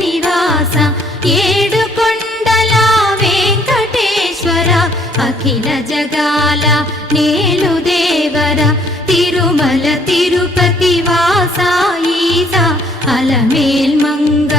నివాస ఏడుకొండల వెంకటేశ్వర అఖిల జగాల నేలు దేవర తిరుమల తిరుపతి వాస ఈస అలమేల్ మంగ